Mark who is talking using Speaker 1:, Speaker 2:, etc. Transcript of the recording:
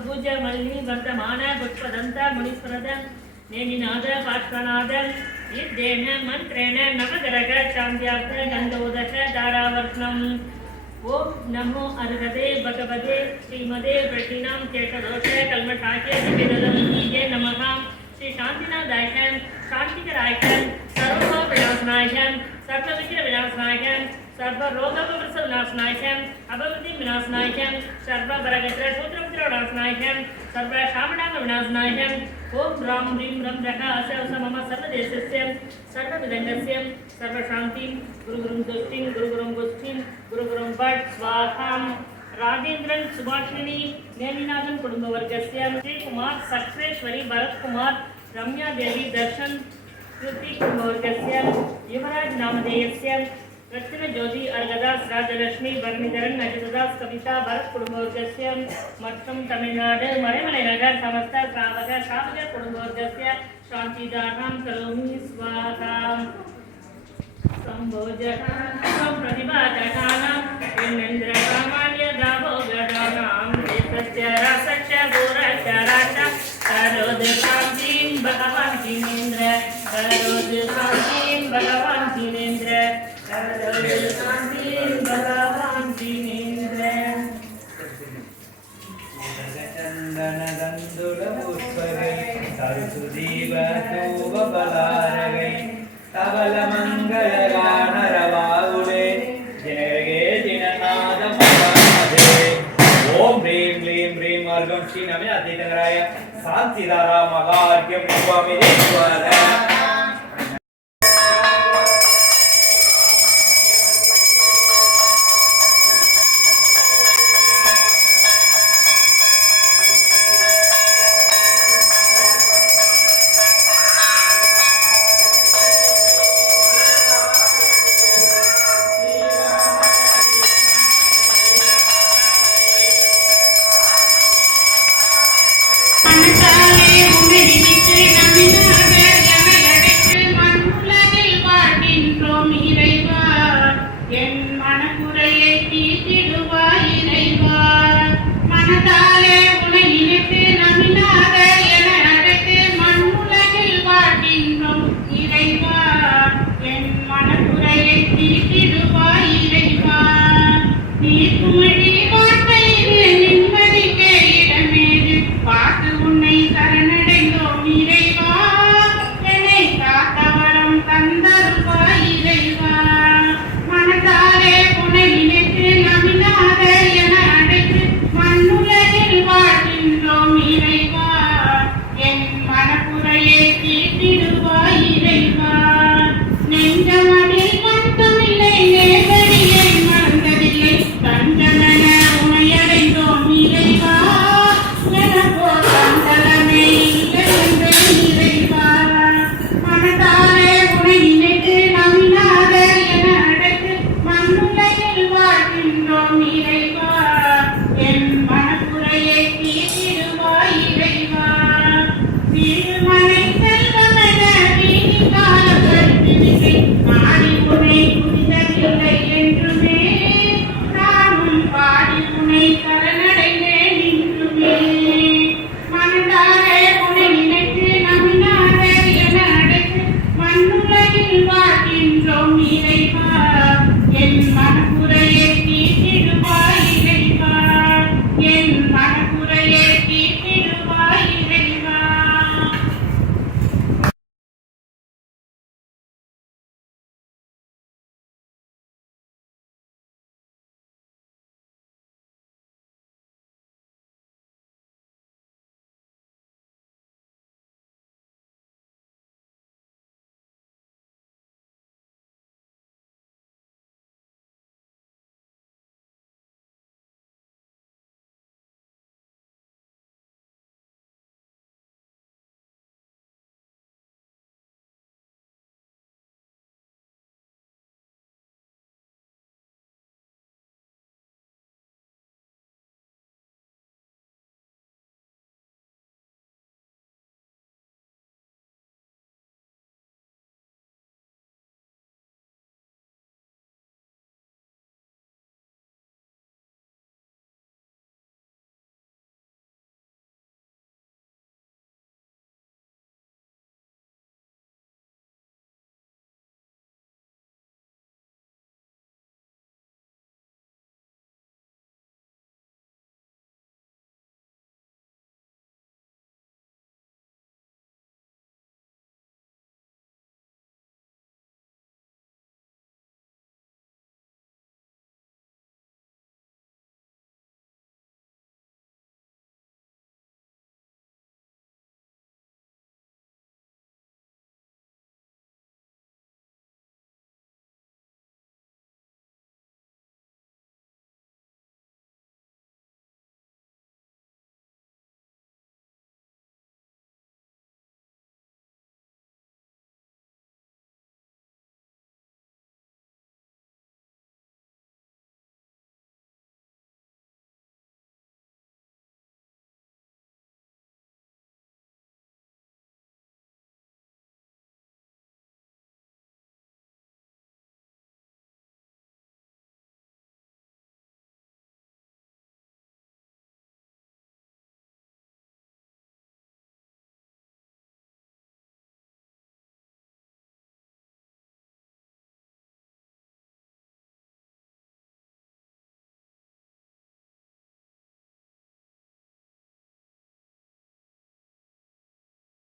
Speaker 1: ಸುಭುಜ ಮಲ್ಲಿ ವರ್ಧಮಾನ ಪುಷ್ಪದಂತ ಮುನಿಸ್ವರದ ನೇಮಿನಾದ ಪಾರ್ಶ್ವನಾದ ನಿದ್ದೇನ ಮಂತ್ರೇಣ ನವಗರಗ ಚಾಂದ್ಯಾರ್ಥ ಗಂಧೋದಕ ಧಾರಾವರ್ಣಂ ಓಂ ನಮೋ ಅರ್ಹದೆ ಭಗವದೆ ಶ್ರೀಮದೆ ಪ್ರಟಿನಾಂ ಕೇಶದೋಷ ಕಲ್ಮಠಾಕೆ ನಿವೇದನಂ ಹೀಗೆ ನಮಃ ಶ್ರೀ ಶಾಂತಿನಾಥಾಯ ಶಾಂತಿಕರಾಯ ಸರ್ವಪ್ರಯಾಸನಾಯ ಸರ್ವವಿಜ್ರ ವಿಲಾಸನಾಯ सर्व रोग विनाशनायकन अभवति विनाशनायकन सर्व बरगत्र सूत्र विनाशनायकन सर्व शामणाम विनाशनायकन ओम राम ह्रीं रं रः अस्य अस मम सर्वदेशस्य सर्वविदङ्गस्य सर्वशान्तिं गुरुगुरुं दुष्टिं गुरुगुरुं गुष्टिं गुरुगुरुं भट् स्वाहाम् राजेंद्रन सुभाषिणी नेमिनाथन कुटुंब वर्गस्य कुमार सक्सेश्वरी भरत कुमार रम्या देवी दर्शन कृति कुटुंब वर्गस्य युवराज नामधेयस्य रचन ज्योति अर्गदास राजलक्ष्मी भरणिधरन नजदास कविता, भरत कुटुंब वर्गस्य मठ्ठम तमिळ्नाडु मरेमलै नगर, समस्त श्रावक श्रावक कुटुंब वर्गस्य शान्तिदानं करोमि स्वाहा। सम्भोजनां प्रतिभाजनानां
Speaker 2: சிதராமகாரியம்